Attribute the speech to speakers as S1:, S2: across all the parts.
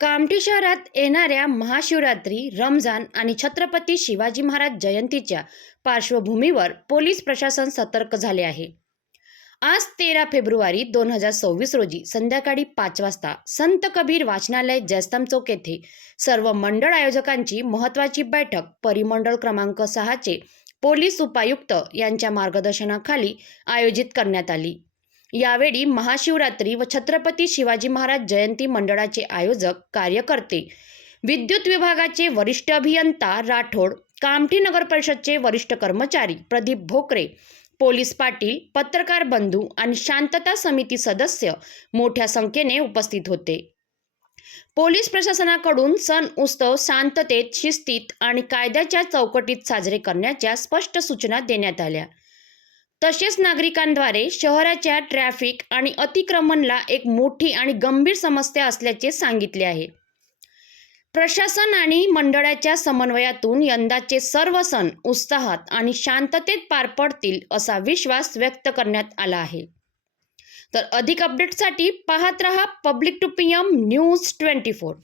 S1: कामठी शहरात येणाऱ्या महाशिवरात्री रमजान आणि छत्रपती शिवाजी महाराज जयंतीच्या पार्श्वभूमीवर पोलीस प्रशासन सतर्क झाले आहे. आज तेरा फेब्रुवारी दोन हजार सव्वीस रोजी संध्याकाळी पाच वाजता संत कबीर वाचनालय जयस्तंभ चौक येथे सर्व मंडळ आयोजकांची महत्त्वाची बैठक परिमंडळ क्रमांक सहाचे पोलीस उपायुक्त यांच्या मार्गदर्शनाखाली आयोजित करण्यात आली. यावेळी महाशिवरात्री व छत्रपती शिवाजी महाराज जयंती मंडळाचे आयोजक कार्यकर्ते विद्युत विभागाचे वरिष्ठ अभियंता राठोड कामठी नगर परिषदचे वरिष्ठ कर्मचारी प्रदीप भोकरे पोलीस पाटील पत्रकार बंधू आणि शांतता समिती सदस्य मोठ्या संख्येने उपस्थित होते. पोलीस प्रशासनाकडून सण उत्सव शांततेत शिस्तीत आणि कायद्याच्या चौकटीत साजरे करण्याच्या स्पष्ट सूचना देण्यात आल्या. तसेच नागरिकांद्वारे शहराच्या ट्रॅफिक आणि अतिक्रमणला एक मोठी आणि गंभीर समस्या असल्याचे सांगितले आहे. प्रशासन आणि मंडळाच्या समन्वयातून यंदाचे सर्व सण उत्साहात आणि शांततेत पार पडतील असा विश्वास व्यक्त करण्यात आला आहे. तर अधिक अपडेटसाठी पाहत रहा public to P M news twenty four.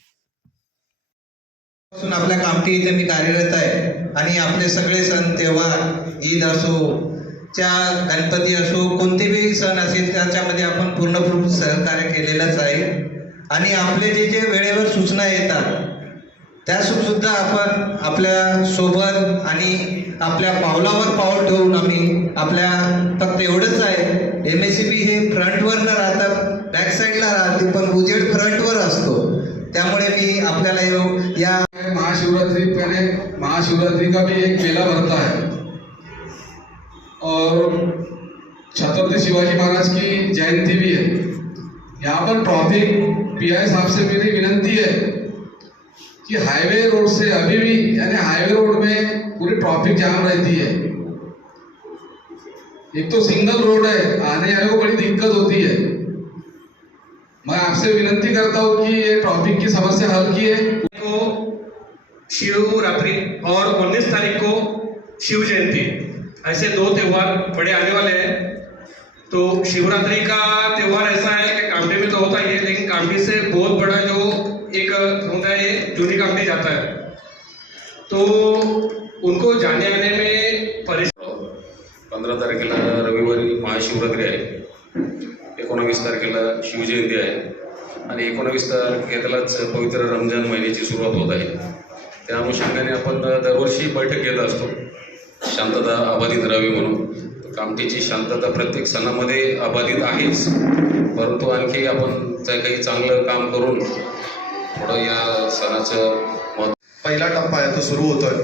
S2: आपल्या कामठी इथे मी कार्यरत आहे आणि आपले सगळे सण तेव्हार ईद असो च्या गणपती असो कोणतेही सण असेल त्याच्यामध्ये आपण पूर्णपूर्ण सहकार्य केलेलंच आहे. आणि आपले जे जे वेळेवर सूचना येतात त्यासुद्धा आपण आपल्यासोबत आणि आपल्या पावलावर पाऊल ठेवून आम्ही आपल्या फक्त एवढंच आहे एम एस सी बी हे फ्रंटवर न राहतं बॅक साईडला राहते पण उजेड फ्रंटवर असतो. त्यामुळे मी आपल्याला या
S3: महाशिवरात्री पहले महाशिवरात्रि का भी एक मेला भरता है और छत्रपति शिवाजी महाराज की जयंती भी है। यहाँ पर ट्रैफ़िक पीआई साहब से मेरी विनंती है कि हाईवे रोड से अभी भी, यानी हाईवे रोड में पूरी ट्रैफ़िक जाम रहती है। एक तो सिंगल रोड है, आने जाने को बड़ी दिक्कत होती है। मैं आपसे विनंती करता हूँ कि ये ट्रैफ़िक की समस्या हल की है
S4: को शिवरात्रि और 19 तारीख को शिव जयंती। ऐसे दो त्यौहार बड़े आने वाले हैं। तो शिवरात्रि का त्यौहार ऐसा है कि कामठी में तो होता ही है लेकिन कामठी से बहुत बड़ा जो एक होता है ये जूनी कामठी जाता है। तो उनको जाने आने में परेशान
S5: पंधरा तारखेला रविवारी महाशिवरात्री आहे. एकोणावीस तारखेला शिवजयंती आहे. आणि एकोणावीस तारखेलाच पवित्र रमजान महिन्याची सुरुवात होत आहे. त्या अनुषंगाने आपण दरवर्षी बैठक घेत असतो. शांतता अबाधित राहावी म्हणून. कामठीची शांतता प्रत्येक सणामध्ये अबाधित आहेच. परंतु आणखी आपण काही चांगलं काम करून थोडं या सणाचं महत्त्व
S6: पहिला टप्पा आहे तो सुरू होतोय.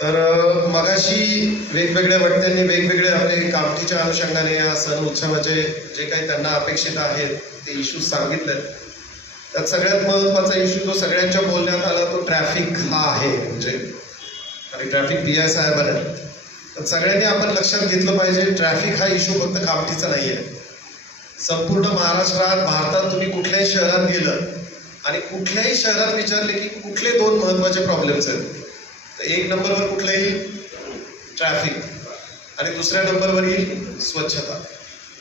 S6: तर मगाशी वेगवेगळ्या वक्त्यांनी वेगवेगळे आपले कामठीच्या अनुषंगाने या सण उत्सवाचे जे काही त्यांना अपेक्षित आहेत ते इश्यूज सांगितलेत. त्यात सगळ्यात महत्त्वाचा इश्यू जो सगळ्यांच्या बोलण्यात आला तो ट्रॅफिक हा आहे. म्हणजे आणि ट्रॅफिक पी आय साहेब आहे तर सगळ्यांनी आपण लक्षात घेतलं पाहिजे ट्रॅफिक हा इश्यू फक्त कामठीचा नाही आहे संपूर्ण महाराष्ट्रात भारतात तुम्ही कुठल्याही शहरात गेलं आणि कुठल्याही शहरात विचारले की कुठले दोन महत्त्वाचे प्रॉब्लेम्स आहेत. तर एक नंबरवर कुठलं येईल ट्रॅफिक आणि दुसऱ्या नंबरवर येईल स्वच्छता.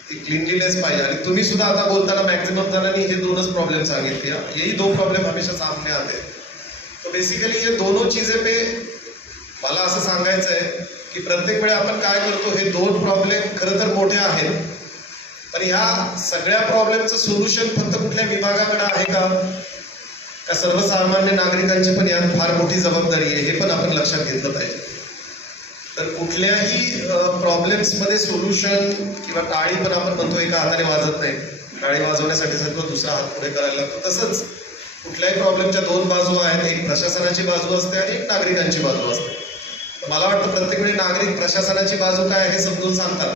S6: ती क्लिनलीनेस पाहिजे. आणि तुम्ही सुद्धा आता बोलताना मॅक्झिमम जणांनी हे दोनच प्रॉब्लेम सांगितले. हैं। यही दो प्रॉब्लेम हमेशा सामने आते हैं तो बेसिकली ये दोनों चीजें पे मला असं सांगायचं आहे की प्रत्येक वेळी आपण काय करतो हे दोन प्रॉब्लेम खरं तर मोठे आहेत. पण ह्या सगळ्या प्रॉब्लेमचं सोल्युशन फक्त कुठल्या विभागाकडे आहे का? त्या सर्वसामान्य नागरिकांची पण यात फार मोठी जबाबदारी आहे हे पण आपण लक्षात घेतलं पाहिजे. तर कुठल्याही प्रॉब्लेम्समध्ये सोल्युशन किंवा टाळी पण आपण म्हणतो एका हाताने वाजत नाही. टाळी वाजवण्यासाठी सर्व दुसरा हात पुढे करायला लागतो. तसंच कुठल्याही प्रॉब्लेमच्या दोन बाजू आहेत एक प्रशासनाची बाजू असते आणि एक नागरिकांची बाजू असते. मला वाटतं प्रत्येक वेळी नागरिक प्रशासनाची बाजू काय हे समजून सांगतात.